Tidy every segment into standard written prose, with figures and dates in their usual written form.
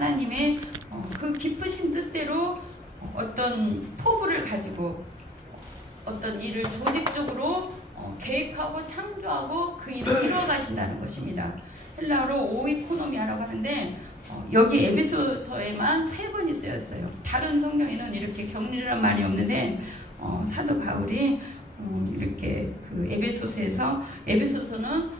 하나님의 그 깊으신 뜻대로 어떤 포부를 가지고 어떤 일을 조직적으로 계획하고 창조하고 그 일을 이루어가신다는 것입니다. 헬라어로 오이코노미아라고 하는데 여기 에베소서에만 3번이 쓰였어요. 다른 성경에는 이렇게 격리란 말이 없는데 사도 바울이 이렇게 그 에베소서는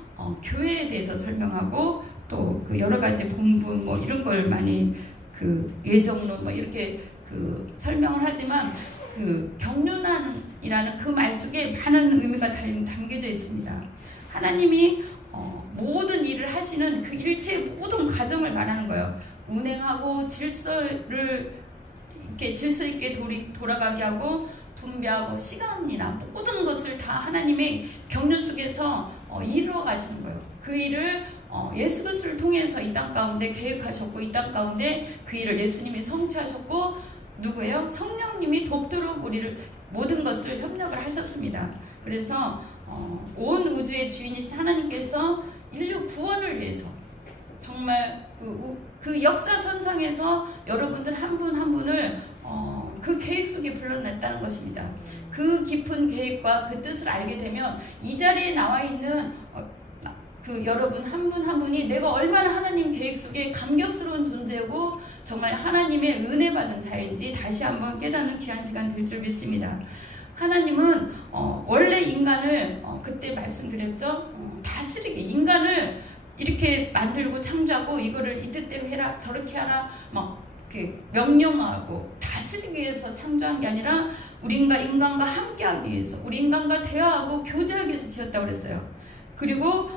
교회에 대해서 설명하고 또 그 여러 가지 본부 뭐 이런 걸 많이 그 예정론 뭐 이렇게 그 설명을 하지만 그 경륜한이라는 그 말 속에 많은 의미가 담겨져 있습니다. 하나님이 모든 일을 하시는 그 일체의 모든 과정을 말하는 거예요. 운행하고 질서를 이렇게 질서 있게 돌아가게 하고 분배하고 시간이나 모든 것을 다 하나님의 경륜 속에서 이루어 가시는 거예요. 그 일을 예수 그리스도를 통해서 이 땅 가운데 계획하셨고 이 땅 가운데 그 일을 예수님이 성취하셨고 누구예요? 성령님이 돕도록 우리를 모든 것을 협력을 하셨습니다. 그래서 온 우주의 주인이신 하나님께서 인류 구원을 위해서 정말 그 역사선상에서 여러분들 한 분 한 분을 그 계획 속에 불러냈다는 것입니다. 그 깊은 계획과 그 뜻을 알게 되면 이 자리에 나와 있는 그 여러분 한 분 한 분이 내가 얼마나 하나님 계획 속에 감격스러운 존재고 정말 하나님의 은혜 받은 자인지 다시 한번 깨닫는 귀한 시간 될 줄 믿습니다. 하나님은 원래 인간을 그때 말씀드렸죠. 다스리게 인간을 이렇게 만들고 창조하고 이거를 이 뜻대로 해라 저렇게 하라 막 이렇게 명령하고 다스리기 위해서 창조한 게 아니라 우리 인간과 함께하기 위해서 우리 인간과 대화하고 교제하기 위해서 지었다고 그랬어요. 그리고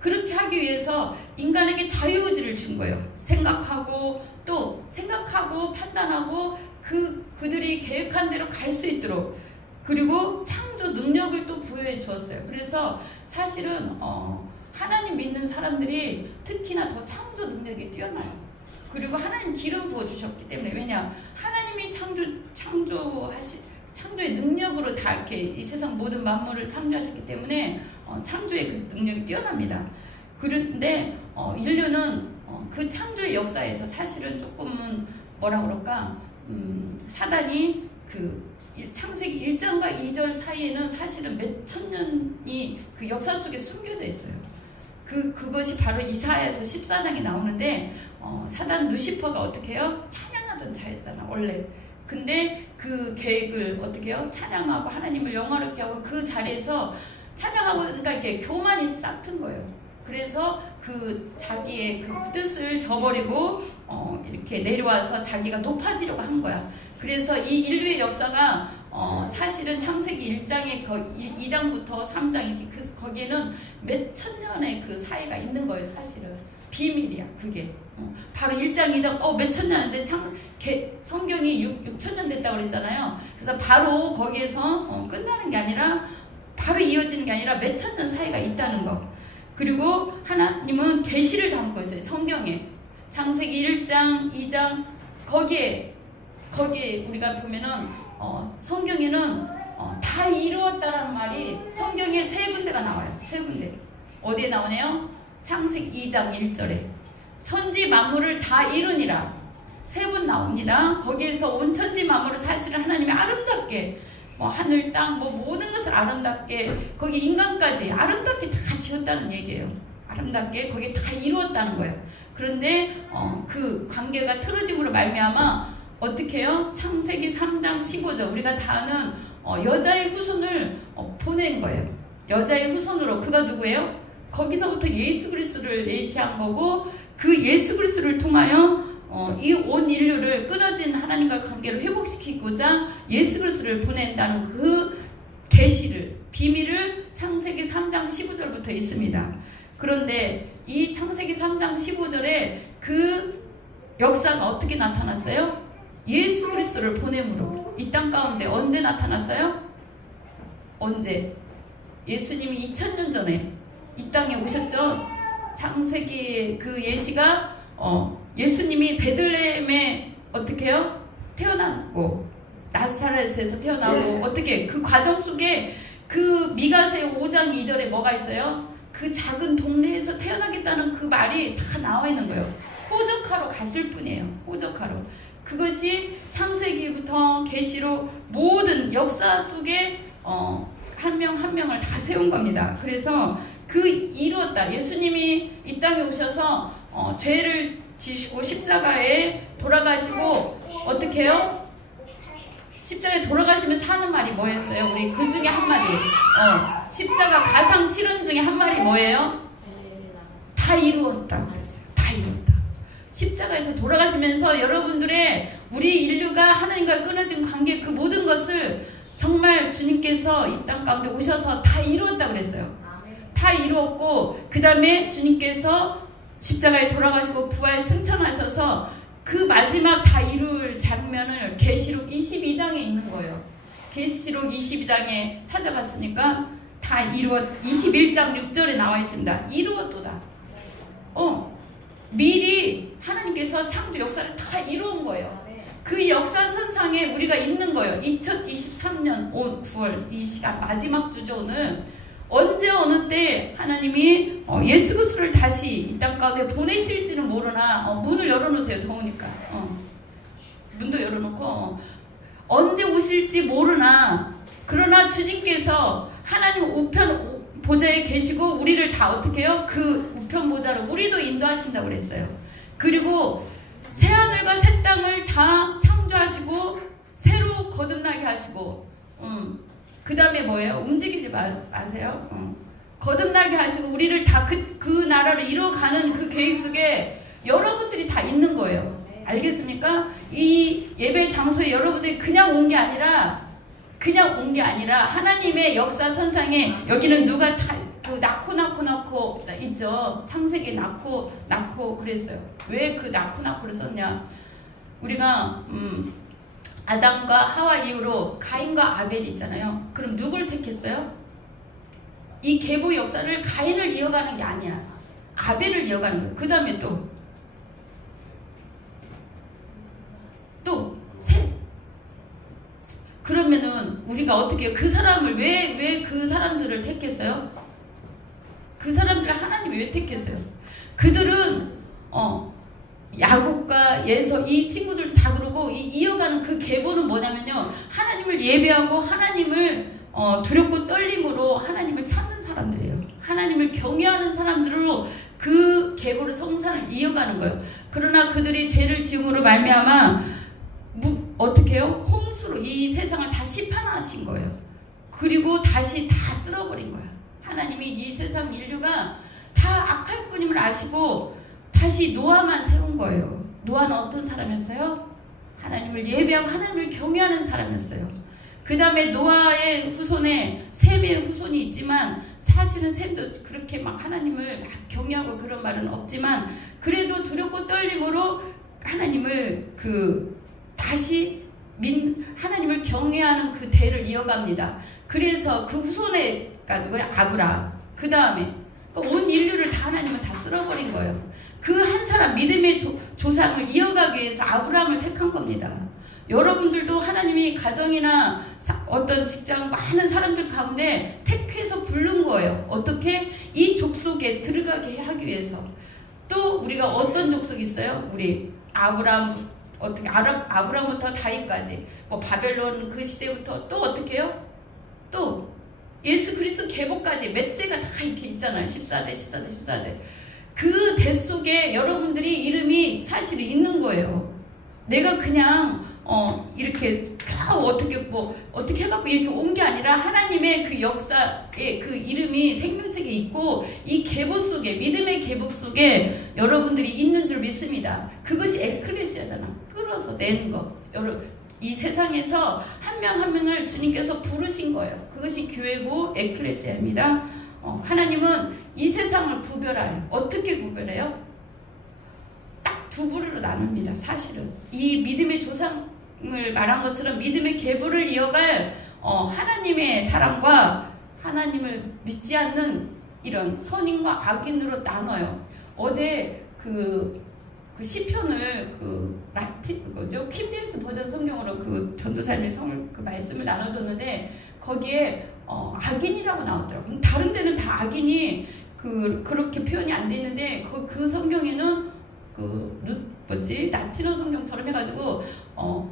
그렇게 하기 위해서 인간에게 자유의지를 준 거예요. 생각하고 판단하고 그들이 계획한 대로 갈 수 있도록 그리고 창조 능력을 또 부여해 주었어요. 그래서 사실은 하나님 믿는 사람들이 특히나 더 창조 능력이 뛰어나요. 그리고 하나님 기름 부어 주셨기 때문에 왜냐 하나님이 창조의 능력으로 다 이렇게 이 세상 모든 만물을 창조하셨기 때문에 창조의 그 능력이 뛰어납니다. 그런데 인류는 그 창조의 역사에서 사실은 조금은 뭐라 그럴까 사단이 그 창세기 1장과 2절 사이에는 사실은 몇천 년이 그 역사 속에 숨겨져 있어요. 그것이 바로 이사야에서 14장에 나오는데 사단 루시퍼가 어떻게 해요? 찬양하던 자였잖아 원래. 근데 그 계획을 어떻게 해요? 찬양하고 하나님을 영화롭게 하고 그 자리에서 찬양하고 그러니까 이렇게 교만이 싹튼 거예요. 그래서 그 자기의 그 뜻을 저버리고 이렇게 내려와서 자기가 높아지려고 한 거야. 그래서 이 인류의 역사가 사실은 창세기 1장에 2장부터 3장 이렇게 거기에는 몇천 년의 그 사이가 있는 거예요. 사실은 비밀이야 그게. 바로 1장 2장 몇천 년인데 성경이 6천 년 됐다고 그랬잖아요. 그래서 바로 거기에서 끝나는 게 아니라 바로 이어지는 게 아니라 몇천 년 사이가 있다는 거. 그리고 하나님은 계시를 담고 있어요. 성경에 창세기 1장 2장 거기에 우리가 보면은 성경에는 다 이루었다라는 말이 성경에 3군데가 나와요. 3군데. 어디에 나오네요? 창세기 2장 1절에 천지 만물을 다 이루니라 3번 나옵니다. 거기에서 온 천지 만물을 사실은 하나님이 아름답게 하늘 땅 모든 것을 아름답게 거기 인간까지 아름답게 다 지었다는 얘기예요. 아름답게 거기에 다 이루었다는 거예요. 그런데 그 관계가 틀어짐으로 말미암아 어떻게 해요? 창세기 3장 15절 우리가 다 아는 여자의 후손을 보낸 거예요. 여자의 후손으로 그가 누구예요? 거기서부터 예수 그리스도를 예시한 거고 그 예수 그리스도를 통하여 이 온 인류를 끊어진 하나님과 관계를 회복시키고자 예수 그리스도를 보낸다는 그 계시를 비밀을 창세기 3장 15절부터 있습니다. 그런데 이 창세기 3장 15절에 그 역사가 어떻게 나타났어요? 예수 그리스도를 보냄으로 이 땅 가운데 언제 나타났어요? 언제? 예수님이 2000년 전에 이 땅에 오셨죠? 창세기 그 예시가 예수님이 베들레헴에 어떻게 해요? 태어났고 나사렛에서 태어나고 어떻게 그 과정 속에 그 미가세 5장 2절에 뭐가 있어요? 그 작은 동네에서 태어나겠다는 그 말이 다 나와 있는 거예요. 호적하러 갔을 뿐이에요. 호적하러. 그것이 창세기부터 계시록 모든 역사 속에 한 명 한 명을 다 세운 겁니다. 그래서 그 이루었다. 예수님이 이 땅에 오셔서 죄를 지시고 십자가에 돌아가시고 어떻게 해요? 십자가에 돌아가시면서 하는 말이 뭐였어요? 우리 그 중에 한마디. 십자가 가상 7원 중에 한 말이 뭐예요? 다 이루었다 그랬어요. 다 이루었다. 십자가에서 돌아가시면서 여러분들의 우리 인류가 하나님과 끊어진 관계 그 모든 것을 정말 주님께서 이 땅 가운데 오셔서 다 이루었다 그랬어요. 다 이루었고 그 다음에 주님께서 십자가에 돌아가시고 부활 승천하셔서 그 마지막 다 이룰 장면을 계시록 22장에 있는 거예요. 계시록 22장에 찾아봤으니까 다 이루었 21장 6절에 나와 있습니다. 이루었도다. 미리 하나님께서 창조 역사를 다 이루은 거예요. 그 역사선상에 우리가 있는 거예요. 2023년 9월 이 시간 마지막 주죠. 오늘 언제 어느 때 하나님이 예수 그리스도를 다시 이 땅 가운데 보내실지는 모르나 문을 열어놓으세요. 더우니까 문도 열어놓고 언제 오실지 모르나 그러나 주님께서 하나님 우편 보좌에 계시고 우리를 다 어떻게 해요? 그 우편 보좌로 우리도 인도하신다고 그랬어요. 그리고 새하늘과 새 땅을 다 창조하시고 새로 거듭나게 하시고 그 다음에 뭐예요? 움직이지 마세요. 거듭나게 하시고 우리를 다 그 나라를 이뤄가는 그 계획 속에 여러분들이 다 있는 거예요. 알겠습니까? 이 예배 장소에 여러분들이 그냥 온 게 아니라 하나님의 역사 선상에 여기는 누가 다 낳고 있죠. 창세기 낳고 그랬어요. 왜 그 낳고를 썼냐? 우리가 아담과 하와 이후로 가인과 아벨이 있잖아요. 그럼 누굴 택했어요? 이 계보 역사를 가인을 이어가는 게 아니야. 아벨을 이어가는 거예요. 그 다음에 또 셋. 그러면은 우리가 어떻게 해요? 그 사람을 왜 그 사람들을 택했어요? 그 사람들을 하나님이 왜 택했어요? 그들은 야곱과 예서 이 친구들도 다 그러고 이어가는 그 계보는 뭐냐면요. 하나님을 예배하고 하나님을 두렵고 떨림으로 하나님을 찾는 사람들이에요. 하나님을 경외하는 사람들로 그 계보를 성산을 이어가는 거예요. 그러나 그들이 죄를 지음으로 말미암아 어떻게 해요? 홍수로 이 세상을 다 심판하신 거예요. 그리고 다시 다 쓸어버린 거예요. 하나님이 이 세상 인류가 다 악할 뿐임을 아시고 다시 노아만 세운 거예요. 노아는 어떤 사람이었어요? 하나님을 예배하고 하나님을 경외하는 사람이었어요. 그 다음에 노아의 후손에 셈의 후손이 있지만 사실은 셈도 그렇게 막 하나님을 막 경외하고 그런 말은 없지만 그래도 두렵고 떨림으로 하나님을 다시 하나님을 경외하는 그 대를 이어갑니다. 그래서 그 후손에가 누구냐? 아브라함. 그 다음에 온 인류를 다 하나님은 다 쓸어버린 거예요. 그 한 사람 믿음의 조상을 이어가기 위해서 아브라함을 택한 겁니다. 여러분들도 하나님이 가정이나 어떤 직장 많은 사람들 가운데 택해서 부른 거예요. 어떻게? 이 족속에 들어가게 하기 위해서. 또 우리가 어떤 족속이 있어요? 우리 아브라함 어떻게 아브라함부터 다윗까지 바벨론 그 시대부터 또 어떻게 해요? 또 예수 그리스도 계보까지 몇 대가 다 이렇게 있잖아요. 14대 그 대 속에 여러분들이 이름이 사실 있는 거예요. 내가 그냥 이렇게 어떻게 해갖고 이렇게 온 게 아니라 하나님의 그 역사에 그 이름이 생명책에 있고 이 계보 속에 믿음의 계보 속에 여러분들이 있는 줄 믿습니다. 그것이 에클레시아잖아. 끌어서 낸 거. 이 세상에서 한 명 한 명을 주님께서 부르신 거예요. 그것이 교회고 에클레시아입니다. 하나님은 이 세상을 구별해요. 어떻게 구별해요? 딱 두 부류로 나눕니다. 사실은 이 믿음의 조상을 말한 것처럼 믿음의 계보를 이어갈 하나님의 사람과 하나님을 믿지 않는 이런 선인과 악인으로 나눠요. 어제 그 시편을 킹제임스 버전 성경으로 그 전도사님의 그 말씀을 나눠줬는데 거기에 악인이라고 나오더라고요. 다른 데는 다 악인이 그렇게 표현이 안 돼 있는데 그 성경에는 라틴어 성경처럼 해가지고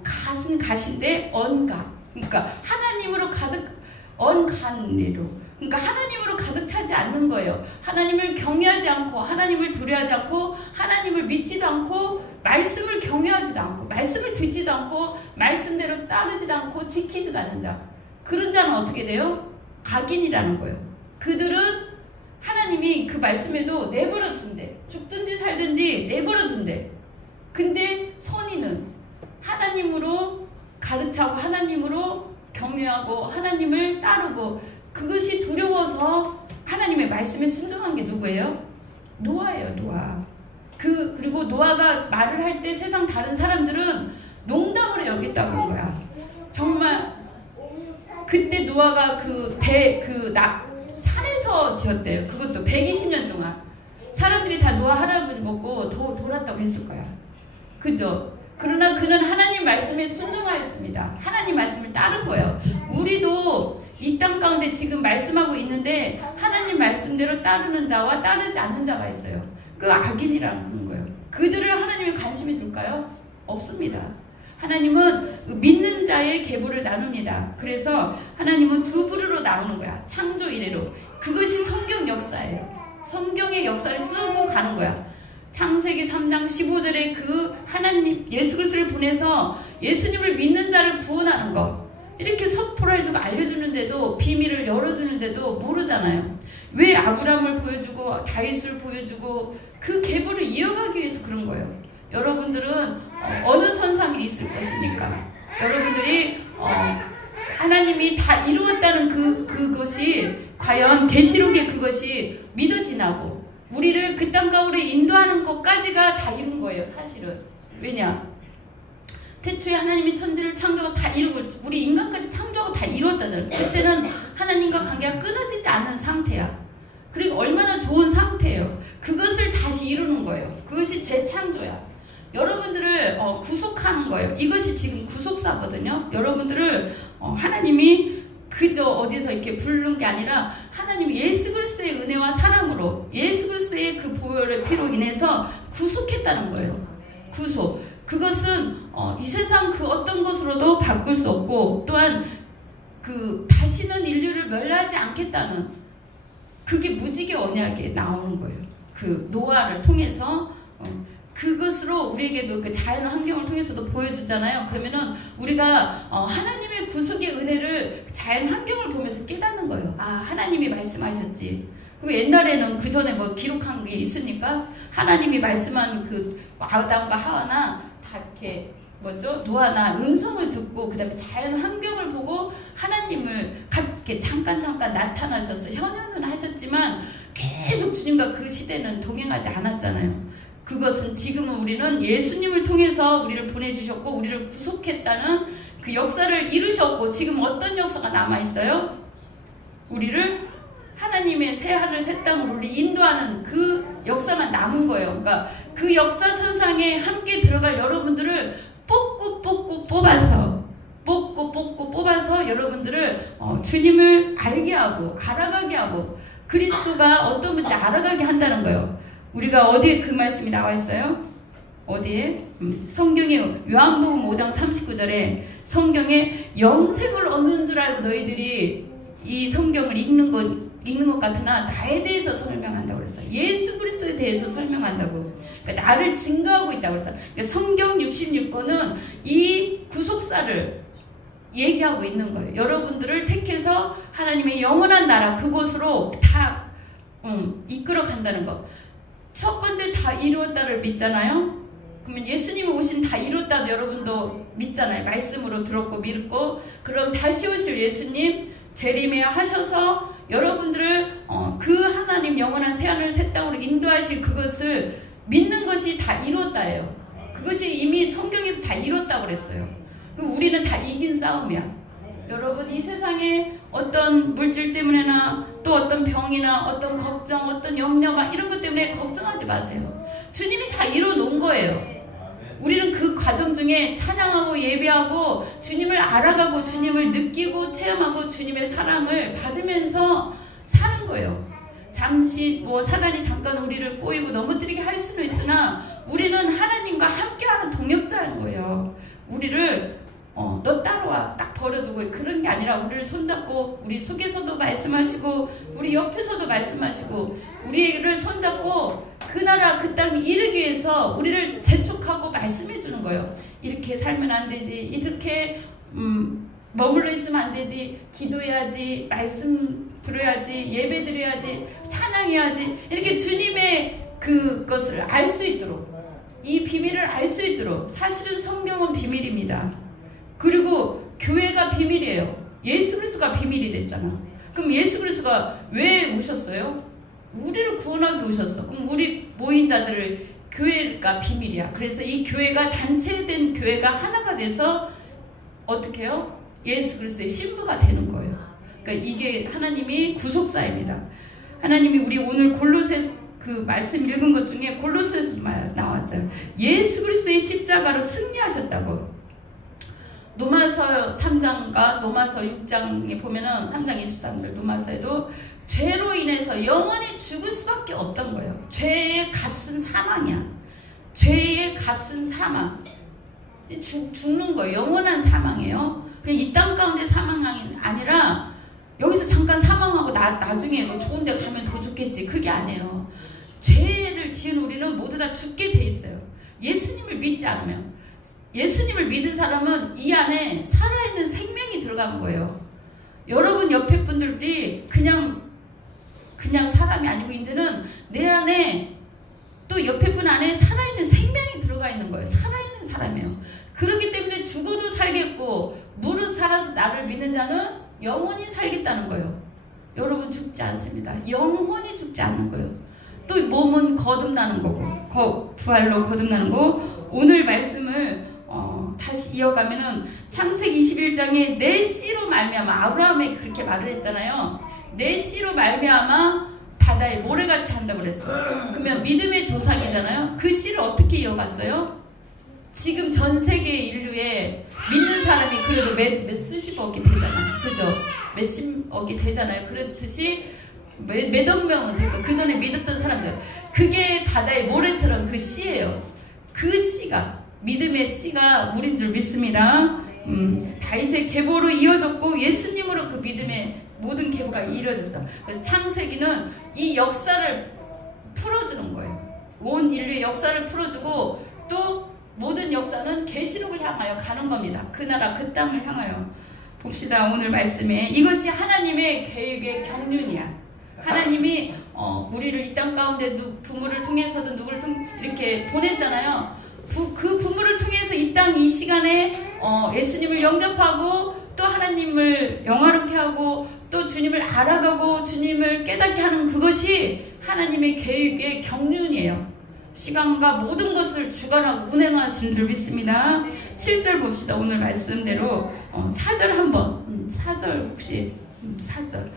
갓은 갓인데 언갓, 그러니까 하나님으로 가득 언간리로, 그러니까 하나님으로 가득 차지 않는 거예요. 하나님을 경외하지 않고, 하나님을 두려워하지 않고, 하나님을 믿지도 않고, 말씀을 경외하지도 않고, 말씀을 듣지도 않고, 말씀대로 따르지도 않고, 지키지도 않는 자, 그런 자는 어떻게 돼요? 악인이라는 거예요. 그들은 하나님이 그 말씀에도 내버려 둔대. 죽든지 살든지 내버려 둔대. 근데 선인은 하나님으로 가득 차고, 하나님으로 경외하고, 하나님을 따르고, 그것이 두려워서 하나님의 말씀에 순종한 게 누구예요? 노아예요. 노아. 그리고 노아가 말을 할 때 세상 다른 사람들은 농담으로 여겼다고 그런 거야. 정말 그때 노아가 산에서 지었대요. 그것도 120년 동안 사람들이 다 노아 할아버지 먹고 돌았다고 했을 거야. 그죠? 그러나 그는 하나님 말씀에 순종하였습니다. 하나님 말씀을 따른 거예요. 우리도 이 땅 가운데 지금 말씀하고 있는데 하나님 말씀대로 따르는 자와 따르지 않는 자가 있어요. 그 악인이라는 거예요. 그들을 하나님이 관심이 둘까요? 없습니다. 하나님은 믿는 자의 계보를 나눕니다. 그래서 하나님은 두 부류로 나누는 거야. 창조 이래로. 그것이 성경 역사예요. 성경의 역사를 쓰고 가는 거야. 창세기 3장 15절에 그 하나님 예수 그리스도를 보내서 예수님을 믿는 자를 구원하는 것, 이렇게 선포해주고 알려주는데도, 비밀을 열어주는데도 모르잖아요. 왜 아브라함을 보여주고 다윗을 보여주고 그 계보를 이어가기 위해서 그런 거예요. 여러분들은 어느 선상에 있을 것입니까? 여러분들이 하나님이 다 이루었다는 그것이 과연 계시록에 그것이 믿어지나고, 우리를 그 땅 가운데 인도하는 것까지가 다 이룬 거예요. 사실은. 왜냐? 태초에 하나님이 천지를 창조하고 다 이루고, 우리 인간까지 창조하고 다 이루었다잖아요. 그때는 하나님과 관계가 끊어지지 않는 상태야. 그리고 얼마나 좋은 상태예요. 그것을 다시 이루는 거예요. 그것이 재창조야. 여러분들을 구속하는 거예요. 이것이 지금 구속사거든요. 여러분들을 하나님이 그저 어디서 이렇게 부르는 게 아니라 하나님이 예수 그리스도의 은혜와 사랑으로, 예수 그리스도의 그 보혈의 피로 인해서 구속했다는 거예요. 구속. 그것은 이 세상 그 어떤 것으로도 바꿀 수 없고, 또한 다시는 인류를 멸하지 않겠다는, 그게 무지개 언약에 나오는 거예요. 그 노아를 통해서 그것으로 우리에게도 그 자연 환경을 통해서도 보여주잖아요. 그러면은 우리가 하나님의 구속의 은혜를 자연 환경을 보면서 깨닫는 거예요. 아, 하나님이 말씀하셨지. 그럼 옛날에는 그 전에 뭐 기록한 게 있습니까? 하나님이 말씀한 그 아담과 하와나 다 이렇게 노아나 음성을 듣고, 그 다음에 자연 환경을 보고 하나님을 이렇게 잠깐 나타나셔서 현현은 하셨지만 계속 주님과 그 시대는 동행하지 않았잖아요. 그것은 지금은 우리는 예수님을 통해서 우리를 보내주셨고, 우리를 구속했다는 그 역사를 이루셨고, 지금 어떤 역사가 남아있어요? 우리를 하나님의 새 하늘 새 땅으로 우리 인도하는 그 역사만 남은 거예요. 그러니까 그 역사선상에 함께 들어갈 여러분들을 뽑고 뽑아서 여러분들을 주님을 알게 하고 알아가게 하고, 그리스도가 어떤 분인지 알아가게 한다는 거예요. 우리가 어디에 그 말씀이 나와 있어요? 어디에? 성경에 요한복음 5장 39절에 성경에 영생을 얻는 줄 알고 너희들이 이 성경을 읽는 것 같으나 나에 대해서 설명한다고 그랬어요. 예수 그리스도에 대해서 설명한다고. 그러니까 나를 증거하고 있다고 그랬어요. 그러니까 성경 66권은 이 구속사를 얘기하고 있는 거예요. 여러분들을 택해서 하나님의 영원한 나라 그곳으로 다 이끌어 간다는 거. 첫 번째 다 이루었다를 믿잖아요. 그러면 예수님이 오신 다 이루었다도 여러분도 믿잖아요. 말씀으로 들었고 믿고, 그럼 다시 오실 예수님 재림해 하셔서 여러분들을 그 하나님 영원한 새하늘 새 땅으로 인도하실 그것을 믿는 것이 다 이루었다예요. 그것이 이미 성경에도 다 이뤘다고 그랬어요. 우리는 다 이긴 싸움이야. 여러분, 이 세상에 어떤 물질 때문에나 또 어떤 병이나 어떤 걱정, 어떤 염려가 이런 것 때문에 걱정하지 마세요. 주님이 다 이뤄놓은 거예요. 우리는 그 과정 중에 찬양하고 예배하고 주님을 알아가고 주님을 느끼고 체험하고 주님의 사랑을 받으면서 사는 거예요. 잠시 사단이 잠깐 우리를 꼬이고 넘어뜨리게 할 수는 있으나 우리는 하나님과 함께하는 동역자인 거예요. 우리를 너 따라와 딱 버려두고 그런 게 아니라 우리를 손잡고 우리 속에서도 말씀하시고 우리 옆에서도 말씀하시고 우리를 손잡고 그 나라 그 땅에 이르기 위해서 우리를 재촉하고 말씀해 주는 거예요. 이렇게 살면 안 되지, 이렇게 머물러 있으면 안 되지, 기도해야지, 말씀 들어야지, 예배 드려야지, 찬양해야지, 이렇게 주님의 그것을 알 수 있도록, 이 비밀을 알 수 있도록. 사실은 성경은 비밀입니다. 그리고 교회가 비밀이에요. 예수 그리스도가 비밀이랬잖아. 그럼 예수 그리스도가 왜 오셨어요? 우리를 구원하기 오셨어. 그럼 우리 모인 자들을, 교회가 비밀이야. 그래서 이 교회가 단체된 교회가 하나가 돼서 어떻게 해요? 예수 그리스도의 신부가 되는 거예요. 그러니까 이게 하나님이 구속사입니다. 하나님이 우리 오늘 골로새 그 말씀 읽은 것 중에 골로새에서 나왔어요. 예수 그리스도의 십자가로 승리하셨다고. 로마서 3장과 로마서 6장에 보면은 3장 23절 로마서에도 죄로 인해서 영원히 죽을 수밖에 없던 거예요. 죄의 값은 사망이야. 죄의 값은 사망. 죽는 거예요. 영원한 사망이에요. 그냥 이 땅 가운데 사망이 아니라 여기서 잠깐 사망하고 나중에 뭐 좋은 데 가면 더 좋겠지. 그게 아니에요. 죄를 지은 우리는 모두 다 죽게 돼 있어요. 예수님을 믿지 않으면. 예수님을 믿은 사람은 이 안에 살아있는 생명이 들어간 거예요. 여러분 옆에 분들이 그냥 사람이 아니고 이제는 내 안에 또 옆에 분 안에 살아있는 생명이 들어가 있는 거예요. 살아있는 사람이에요. 그렇기 때문에 죽어도 살겠고 무릇 살아서 나를 믿는 자는 영원히 살겠다는 거예요. 여러분 죽지 않습니다. 영원히 죽지 않는 거예요. 또 몸은 거듭나는 거고 부활로 거듭나는 거고. 오늘 말씀을 다시 이어가면은 창세기 21장에 내 씨로 말미암아, 아브라함이 그렇게 말을 했잖아요. 내 씨로 말미암아 바다에 모래같이 한다고 그랬어요. 그러면 믿음의 조상이잖아요. 그 씨를 어떻게 이어갔어요? 지금 전 세계 인류에 믿는 사람이 그래도 몇 수십억이 되잖아요. 그죠? 몇십억이 되잖아요. 그렇듯이 몇억 명은 됐고 그 전에 믿었던 사람들, 그게 바다의 모래처럼 그 씨예요. 그 씨가, 믿음의 씨가 우린 줄 믿습니다. 다윗의 계보로 이어졌고 예수님으로 그 믿음의 모든 계보가 이루어졌어. 그래서 창세기는 이 역사를 풀어주는 거예요. 온 인류의 역사를 풀어주고 또 모든 역사는 계시록을 향하여 가는 겁니다. 그 나라 그 땅을 향하여. 봅시다. 오늘 말씀에 이것이 하나님의 계획의 경륜이야. 하나님이 우리를 이 땅 가운데 부모를 통해서도 누구를 이렇게 보냈잖아요. 그 부모를 통해서 이 땅 이 시간에 예수님을 영접하고 또 하나님을 영화롭게 하고 또 주님을 알아가고 주님을 깨닫게 하는 그것이 하나님의 계획의 경륜이에요. 시간과 모든 것을 주관하고 운행하신 줄 믿습니다. 7절 봅시다. 오늘 말씀대로 4절 한번 4절 혹시 4절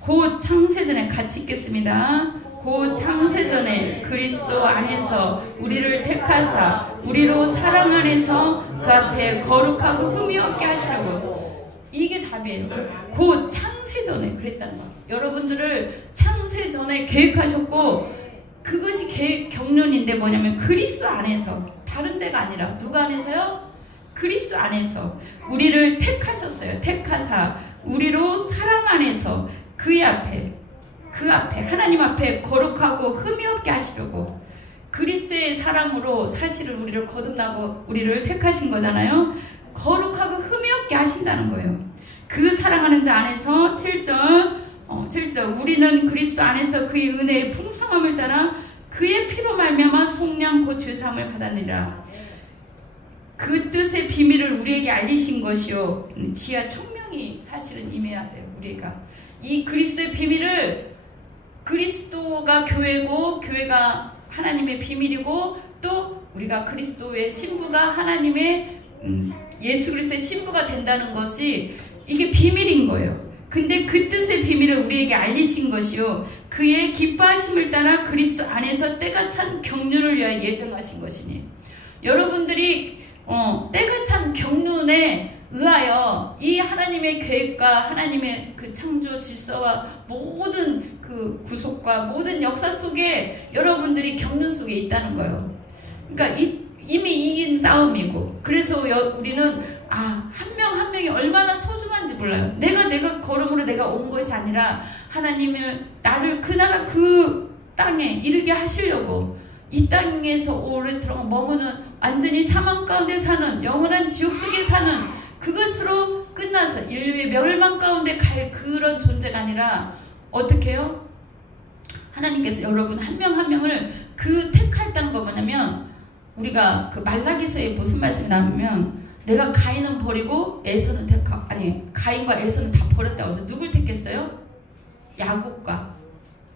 곧 창세전에 같이 읽겠습니다. 곧 창세전에 그리스도 안에서 우리를 택하사 우리로 사랑 안에서 그 앞에 거룩하고 흠이 없게 하시려고. 이게 답이에요. 곧 창세전에 그랬다는 거예요. 여러분들을 창세전에 계획하셨고 그것이 계획 경륜인데 뭐냐면 그리스도 안에서, 다른 데가 아니라 누가 안에서요? 그리스도 안에서 우리를 택하셨어요. 택하사 우리로 사랑 안에서 그 앞에 하나님 앞에 거룩하고 흠이 없게 하시려고. 그리스도의 사랑으로 사실은 우리를 거듭나고 우리를 택하신 거잖아요. 거룩하고 흠이 없게 하신다는 거예요. 그 사랑하는 자 안에서 7절 우리는 그리스도 안에서 그의 은혜의 풍성함을 따라 그의 피로 말미암아 속량 곧 죄사함을 받았느니라. 그 뜻의 비밀을 우리에게 알리신 것이요 지하 총명이 사실은 임해야 돼요. 우리가 이 그리스도의 비밀을, 그리스도가 교회고 교회가 하나님의 비밀이고 또 우리가 그리스도의 신부가 하나님의 예수 그리스도의 신부가 된다는 것이 이게 비밀인 거예요. 근데 그 뜻의 비밀을 우리에게 알리신 것이요 그의 기뻐하심을 따라 그리스도 안에서 때가 찬 경륜을 위하여 예정하신 것이니. 여러분들이 때가 찬 경륜에 의하여 이 하나님의 계획과 하나님의 그 창조 질서와 모든 그 구속과 모든 역사 속에 여러분들이 경륜 속에 있다는 거예요. 그러니까 이미 이긴 싸움이고, 그래서 우리는 한 명 한 명이 얼마나 소중한지 몰라요. 내가 걸음으로 내가 온 것이 아니라 하나님을 나를 그 나라 그 땅에 이르게 하시려고 이 땅에서 오랫동안 머무는 완전히 사망 가운데 사는 영원한 지옥 속에 사는 그것으로 끝나서 인류의 멸망 가운데 갈 그런 존재가 아니라 어떻게 해요? 하나님께서 여러분 한 명 한 명을 그 택했다는 거 뭐냐면, 우리가 그 말라기서에 무슨 말씀이 나오면 내가 가인은 버리고 에서는 가인과 에서는 다 버렸다고 해서 누굴 택했어요? 야곱과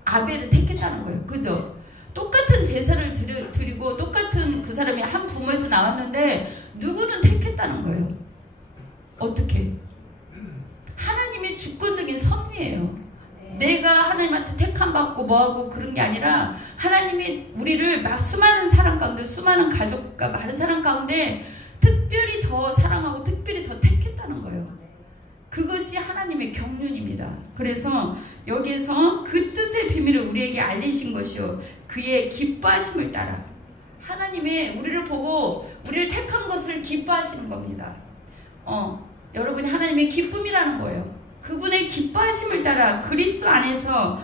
아벨을 택했다는 거예요. 그죠? 똑같은 제사를 드리고 똑같은 그 사람이 한 부모에서 나왔는데 누구는 택했다는 거예요. 어떻게? 하나님의 주권적인 섭리예요. 내가 하나님한테 택함받고 뭐하고 그런 게 아니라 하나님이 우리를 막 수많은 사람 가운데, 수많은 가족과 많은 사람 가운데 특별히 더 사랑하고 특별히 더 택했다는 거예요. 그것이 하나님의 경륜입니다. 그래서 여기에서 그 뜻의 비밀을 우리에게 알리신 것이요, 그의 기뻐하심을 따라 하나님의 우리를 보고 우리를 택한 것을 기뻐하시는 겁니다. 여러분이 하나님의 기쁨이라는 거예요. 그분의 기뻐하심을 따라 그리스도 안에서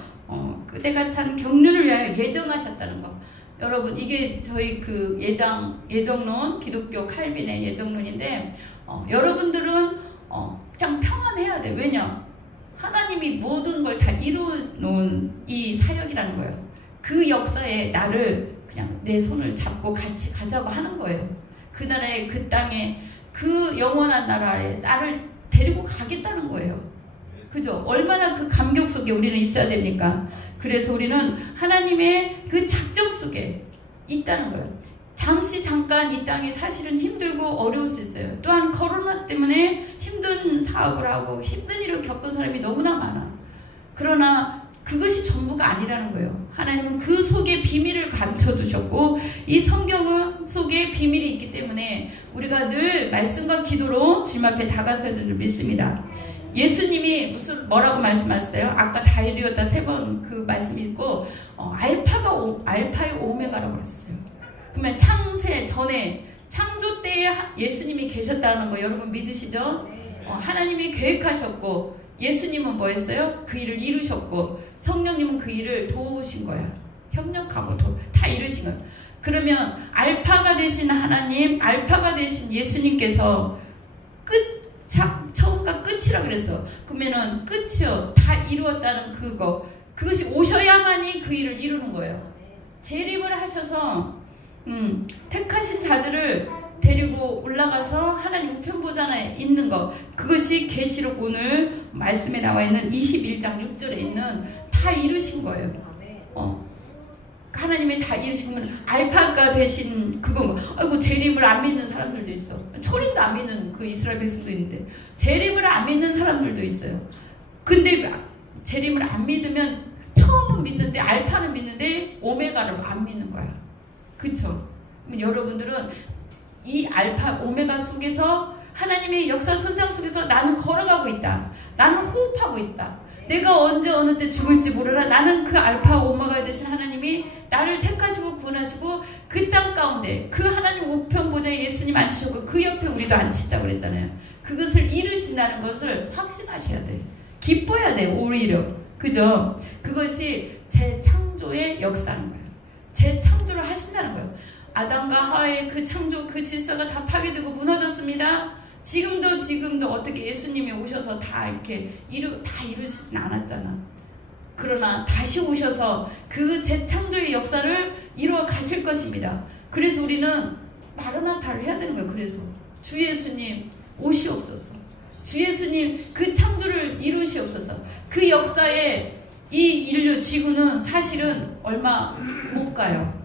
그대가 찬 경륜을 위하여 예정하셨다는 거. 여러분, 이게 저희 그 예정론, 기독교 칼빈의 예정론인데, 여러분들은 그냥 평안해야 돼. 왜냐? 하나님이 모든 걸 다 이루어놓은 이 사역이라는 거예요. 그 역사에 나를 그냥 내 손을 잡고 같이 가자고 하는 거예요. 그 나라에, 그 땅에, 그 영원한 나라에 나를 데리고 가겠다는 거예요. 그죠? 얼마나 그 감격 속에 우리는 있어야 됩니까? 그래서 우리는 하나님의 그 작정 속에 있다는 거예요. 잠깐 이 땅이 사실은 힘들고 어려울 수 있어요. 또한 코로나 때문에 힘든 사업을 하고 힘든 일을 겪은 사람이 너무나 많아. 그러나 그것이 전부가 아니라는 거예요. 하나님은 그 속에 비밀을 감춰두셨고, 이 성경 속에 비밀이 있기 때문에 우리가 늘 말씀과 기도로 주님 앞에 다가서야 되는 줄 믿습니다. 예수님이 뭐라고 말씀하셨어요? 아까 다 이루었다 3번 그 말씀이 있고, 알파의 오메가라고 그랬어요. 그러면 창세 전에, 창조 때에 예수님이 계셨다는 거 여러분 믿으시죠? 하나님이 계획하셨고, 예수님은 뭐 했어요? 그 일을 이루셨고, 성령님은 그 일을 도우신 거야. 협력하고 다 이루신 거야. 그러면 알파가 되신 하나님, 알파가 되신 예수님께서 처음과 끝이라 그랬어. 그러면은 끝이요, 다 이루었다는 그것이 오셔야만이 그 일을 이루는 거예요. 재림을 하셔서 택하신 자들을 데리고 올라가서 하나님 우편보좌에 있는 것, 그것이 계시록 오늘 말씀에 나와 있는 21장 6절에 있는 다 이루신 거예요. 하나님이 다 이루시면 알파가 되신 그거, 아이고 재림을 안 믿는 사람들도 있어. 초림도 안 믿는 그 이스라엘 백성도 있는데 재림을 안 믿는 사람들도 있어요. 근데 재림을 안 믿으면 처음은 믿는데, 알파는 믿는데 오메가를 안 믿는 거야. 그쵸? 그럼 여러분들은 이 알파 오메가 속에서 하나님의 역사 선상 속에서 나는 걸어가고 있다. 나는 호흡하고 있다. 내가 언제 어느 때 죽을지 모르라. 나는 그 알파 오메가 되신 하나님이 나를 택하시고 구원하시고 그 땅 가운데 그 하나님 우편보좌에 예수님 앉히셨고 그 옆에 우리도 앉히신다고 그랬잖아요. 그것을 이루신다는 것을 확신하셔야 돼. 기뻐야 돼. 오히려. 그죠? 그것이 재창조의 역사인 거예요. 재창조를 하신다는 거예요. 아담과 하와의 그 창조, 그 질서가 다 파괴되고 무너졌습니다. 지금도 어떻게 예수님이 오셔서 다 이렇게 다 이루시진 않았잖아. 그러나 다시 오셔서 그 재창조의 역사를 이루어 가실 것입니다. 그래서 우리는 마라나타를 해야 되는 거예요. 그래서 주 예수님 오시옵소서. 주 예수님 그 창조를 이루시옵소서. 그 역사에 이 인류 지구는 사실은 얼마 못 가요.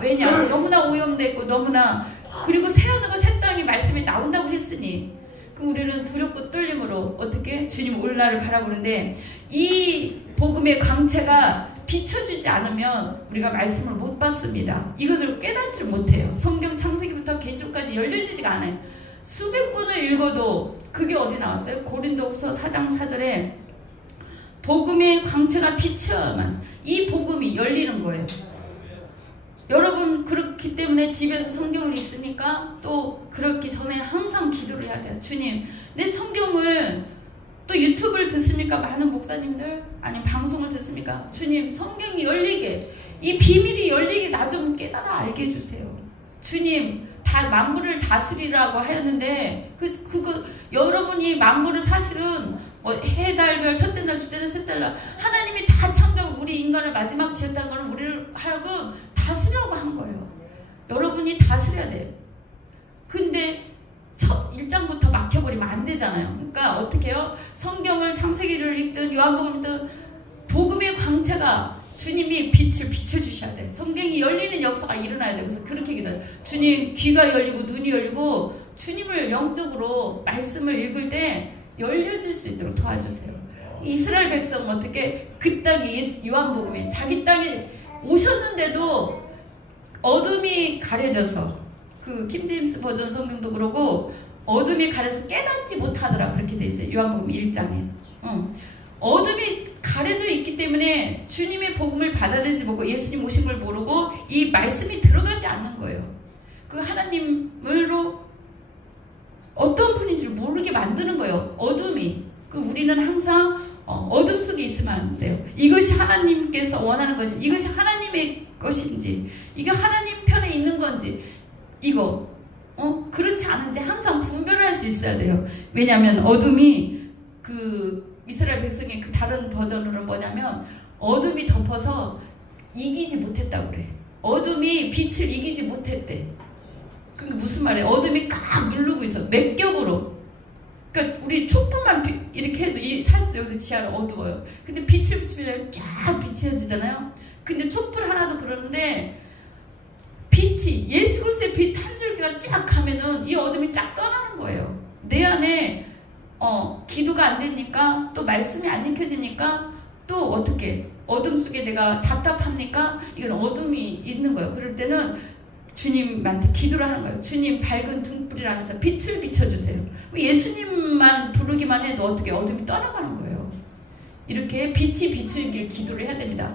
왜냐? 너무나 오염됐고 너무나, 그리고 새하늘과 새 땅이 말씀이 나온다고 했으니, 그럼 우리는 두렵고 떨림으로 어떻게 주님 올 날을 바라보는데, 이 복음의 광채가 비춰주지 않으면 우리가 말씀을 못 받습니다. 이것을 깨닫지를 못해요. 성경 창세기부터 계시록까지 열려지지가 않아요. 수백 번을 읽어도 그게 어디 나왔어요? 고린도후서 4장 4절에 복음의 광채가 비춰야만 이 복음이 열리는 거예요. 여러분 그렇기 때문에 집에서 성경을 읽습니까? 또 그렇기 전에 항상 기도를 해야 돼요. 주님, 내 성경을 또 유튜브를 듣습니까? 많은 목사님들 아니면 방송을 듣습니까? 주님, 성경이 열리게, 이 비밀이 열리게 나 좀 깨달아 알게 해주세요. 주님, 다 만물을 다스리라고 하였는데 그거 여러분이 만물을 사실은 뭐 해달별 첫째 날 둘째 날 셋째 날 하나님이 다 창조하고 우리 인간을 마지막 지었다는 것은 우리를 하여금 다스리라고 한 거예요. 여러분이 다스려야 돼요. 근데 첫 1장부터 막혀버리면 안 되잖아요. 그러니까 어떻게 해요? 성경을 창세기를 읽든 요한복음을 읽든 복음의 광채가 주님이 빛을 비춰주셔야 돼요. 성경이 열리는 역사가 일어나야 돼요. 그래서 그렇게 기도해요. 주님, 귀가 열리고 눈이 열리고 주님을 영적으로 말씀을 읽을 때 열려질 수 있도록 도와주세요. 이스라엘 백성은 어떻게 그 땅에 요한복음에 자기 땅에 오셨는데도 어둠이 가려져서 그 킹제임스 버전 성경도 그러고 어둠이 가려서 깨닫지 못하더라 그렇게 돼 있어요. 요한복음 1장에. 어둠이 가려져 있기 때문에 주님의 복음을 받아들이지 못하고 예수님 오신 걸 모르고 이 말씀이 들어가지 않는 거예요. 그 하나님으로 어떤 분인지를 모르게 만드는 거예요. 어둠이. 우리는 항상 어둠 속에 있으면 안 돼요. 이것이 하나님께서 원하는 것인지, 이것이 하나님의 것인지, 이게 하나님 편에 있는 건지, 이거 그렇지 않은지 항상 분별을 할 수 있어야 돼요. 왜냐하면 어둠이 이스라엘 백성의 그 다른 버전으로 뭐냐면 어둠이 덮어서 이기지 못했다고 그래. 어둠이 빛을 이기지 못했대. 그게 무슨 말이에요? 어둠이 꽉 누르고 있어. 몇 겹으로. 그러니까 우리 촛불만 이렇게 해도 사실 여기서 지하는 어두워요. 근데 빛을 비추면 쫙 비춰지잖아요. 근데 촛불 하나도 그러는데 빛이 예수 그리스도의 빛 한 줄기가 쫙 가면은 이 어둠이 쫙 떠나는 거예요. 내 안에 기도가 안 되니까 또 말씀이 안 입혀지니까 또 어떻게 어둠 속에 내가 답답합니까? 이건 어둠이 있는 거예요. 그럴 때는 주님한테 기도를 하는 거예요. 주님 밝은 등불이라면서 빛을 비춰주세요. 예수님만 부르기만 해도 어떻게 어둠이 떠나가는 거예요. 이렇게 빛이 비추길 기도를 해야 됩니다.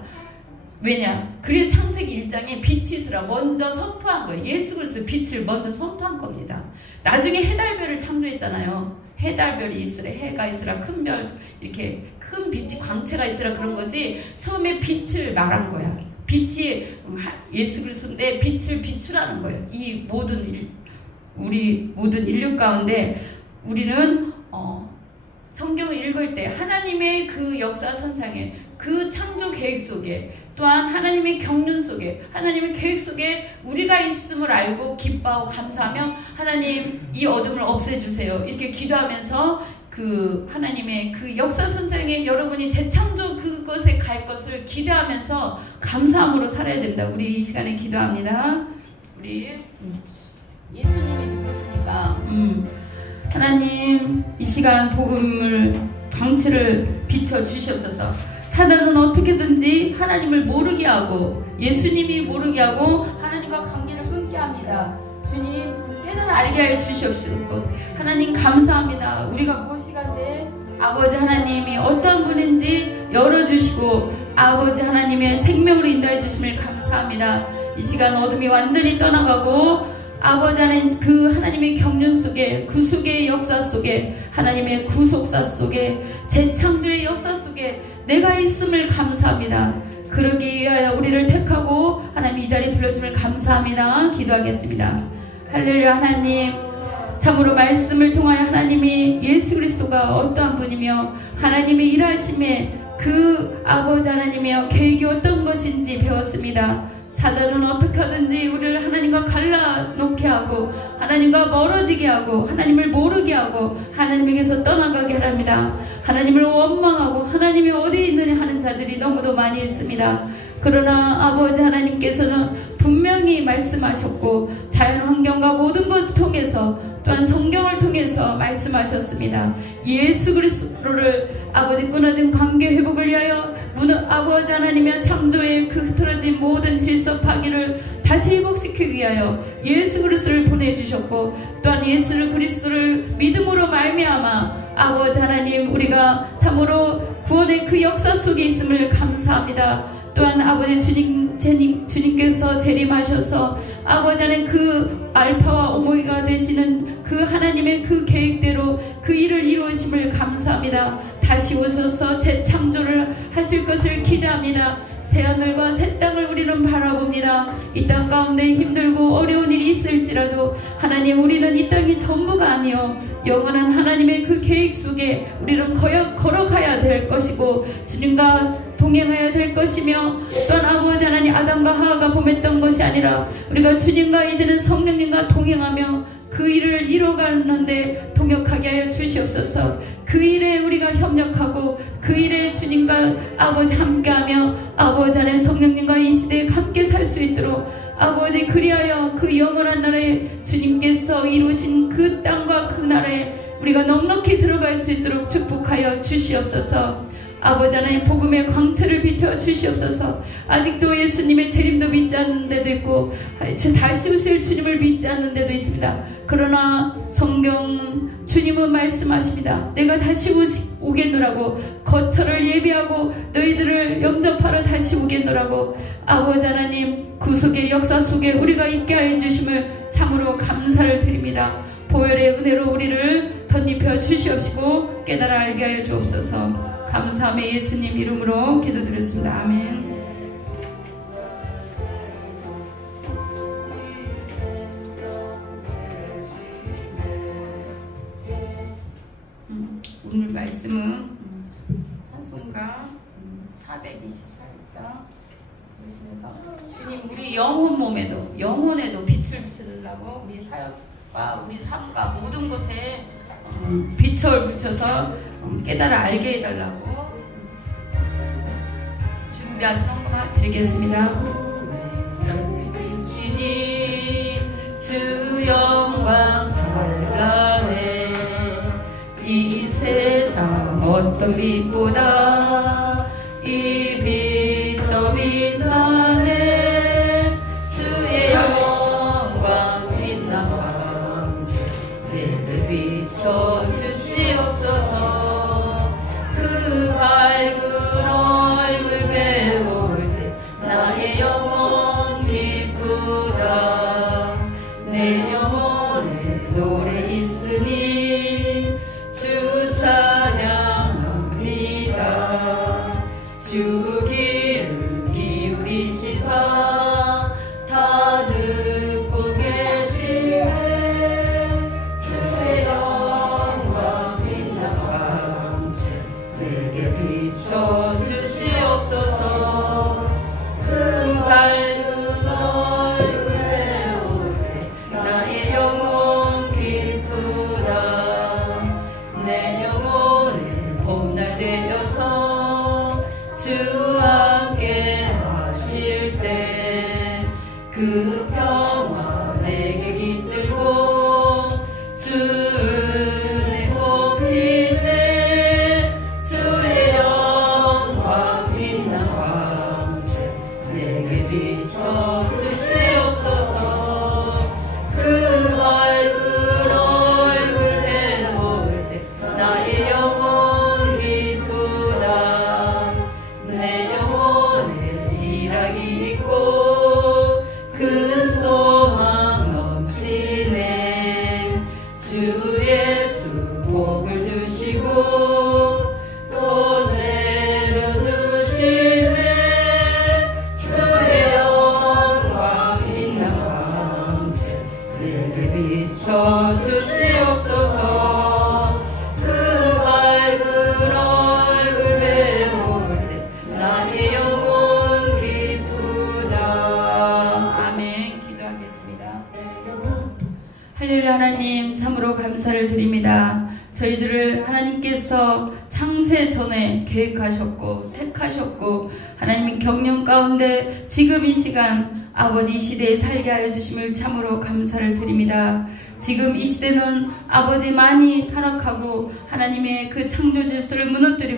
왜냐? 그래서 창세기 1장에 빛이 있으라 먼저 선포한 거예요. 예수 그리스도 빛을 먼저 선포한 겁니다. 나중에 해달별을 창조했잖아요. 해달별이 있으라, 해가 있으라, 큰 별, 이렇게 큰 빛이 광채가 있으라 그런 거지. 처음에 빛을 말한 거야. 빛이 예수 그리스도인데 빛을 비추라는 거예요. 이 우리 모든 인류 가운데 우리는 성경을 읽을 때 하나님의 그 역사 선상에 그 창조 계획 속에 또한 하나님의 경륜 속에 하나님의 계획 속에 우리가 있음을 알고 기뻐하고 감사하며 하나님 이 어둠을 없애주세요. 이렇게 기도하면서 그 하나님의 그 역사 선상에 여러분이 재창조 그것에 갈 것을 기대하면서 감사함으로 살아야 된다. 우리 이 시간에 기도합니다. 우리 예수님이 누구십니까? 하나님 이 시간 복음을 광채를 비춰 주시옵소서. 사단은 어떻게든지 하나님을 모르게 하고 예수님이 모르게 하고 하나님과 관계를 끊게 합니다. 주님 깨달아 알게 하여 주시옵시고 하나님 감사합니다. 우리가 그 시간에 아버지 하나님이 어떤 분인지 열어주시고 아버지 하나님의 생명으로 인도해 주심을 감사합니다. 이 시간 어둠이 완전히 떠나가고 아버지 하나님 그 하나님의 경륜 속에 그 속의 역사 속에 하나님의 구속사 속에 재창조의 역사 속에 내가 있음을 감사합니다. 그러기 위하여 우리를 택하고 하나님 이 자리에 불러주심을 감사합니다. 기도하겠습니다. 할렐루야. 하나님 참으로 말씀을 통하여 하나님이 예수 그리스도가 어떠한 분이며 하나님의 일하심에 그 아버지 하나님의 계획이 어떤 것인지 배웠습니다. 사단은 어떻게 하든지 우리를 하나님과 갈라놓게 하고 하나님과 멀어지게 하고 하나님을 모르게 하고 하나님에게서 떠나가게 합니다. 하나님을 원망하고 하나님이 어디 있느냐 하는 자들이 너무도 많이 있습니다. 그러나 아버지 하나님께서는 분명히 말씀하셨고 자연환경과 모든 것을 통해서 또한 성경을 통해서 말씀하셨습니다. 예수 그리스도를 아버지 끊어진 관계 회복을 위하여 아버지 하나님의 창조의 그 흐트러진 모든 질서 파기를 다시 회복시키기 위하여 예수 그리스도를 보내주셨고 또한 예수 그리스도를 믿음으로 말미암아 아버지 하나님 우리가 참으로 구원의 그 역사 속에 있음을 감사합니다. 또한 아버지 주님 주님께서 재림하셔서 아버지 하나님 그 알파와 오메가가 되시는 그 하나님의 그 계획대로 그 일을 이루심을 감사합니다. 다시 오셔서 재창조를 하실 것을 기대합니다. 새하늘과 새 땅을 우리는 바라봅니다. 이 땅 가운데 힘들고 어려운 일이 있을지라도 하나님, 우리는 이 땅이 전부가 아니요 영원한 하나님의 그 계획 속에 우리는 걸어가야 될 것이고 주님과 동행해야 될 것이며, 또한 아버지 하나님, 아담과 하와가 범했던 것이 아니라 우리가 주님과 이제는 성령님과 동행하며 그 일을 이뤄가는데 동역하게 하여 주시옵소서. 그 일에 우리가 협력하고 그 일에 주님과 아버지 함께하며 아버지 안에 성령님과 이 시대에 함께 살 수 있도록 아버지, 그리하여 그 영원한 나라에 주님께서 이루신 그 땅과 그 나라에 우리가 넉넉히 들어갈 수 있도록 축복하여 주시옵소서. 아버지 하나님, 복음의 광채를 비춰 주시옵소서. 아직도 예수님의 재림도 믿지 않는 데도 있고 다시 오실 주님을 믿지 않는 데도 있습니다. 그러나 성경 주님은 말씀하십니다. 내가 다시 오겠노라고, 거처를 예비하고 너희들을 영접하러 다시 오겠노라고. 아버지 하나님, 구속의 역사 속에 우리가 있게 하여 주심을 참으로 감사를 드립니다. 보혈의 은혜로 우리를 덧입혀 주시옵시고 깨달아 알게 하여 주옵소서. 감사하며 예수님 이름으로 기도드렸습니다. 아멘. 오늘 말씀은 찬송가 424일자 부르시면서 주님, 우리 영혼에도 빛을 비춰달라고, 우리 사역과 우리 삶과 모든 것에 빛을 비춰서 깨달아 알게 해달라고 준비하신 헌금을 드리겠습니다. 주님, 주 영광 찬란해. 이 세상 어떤 빛보다 이 빛 더 빛나네. 주의 영광 빛난 광채 내게 비춰 주시옵소서. 그 밝은 얼굴 배울 때 나의 영혼 기쁘다. 내 영혼에 노래 있으니 주 찬양합니다. 주 귀를 기울이시사 다 듣고 계시네. 주의 영광 빛난 광채 내게 비춰 주시옵소서. 그 밝은 얼굴 배울 때 나의 영혼 기쁘다. 내 영혼의 봄날 되어서 주 함께 하실 때 그 평화 내게 깃들고 주 은혜 꽃필 때 주의 영광 빛난 광채 내게 비춰 주시옵소서. 그 밝은 얼굴 배울 때 나의 영혼 기쁘다. 내 영혼에 희락이 있고 큰 소망 넘치네. 주 예수 복을 주시고 또 내려주시네. 주의 영광 빛난 광채 내게 비춰 주시옵소서. 그 밝은 얼굴 배울 때 나의 영혼 기쁘다. 아멘. 기도하겠습니다. 할렐루야. 하나님, 참으로 감사를 드립니다. 저희들을 하나님께서 창세 전에 계획하셨고 택하셨고 하나님 경륜 가운데 지금 이 시간 아버지 이 시대에 살게 하여 주심을 참으로 감사를 드립니다. 지금 이 시대는 아버지 많이 타락하고 하나님의 그 창조 질서를 무너뜨리고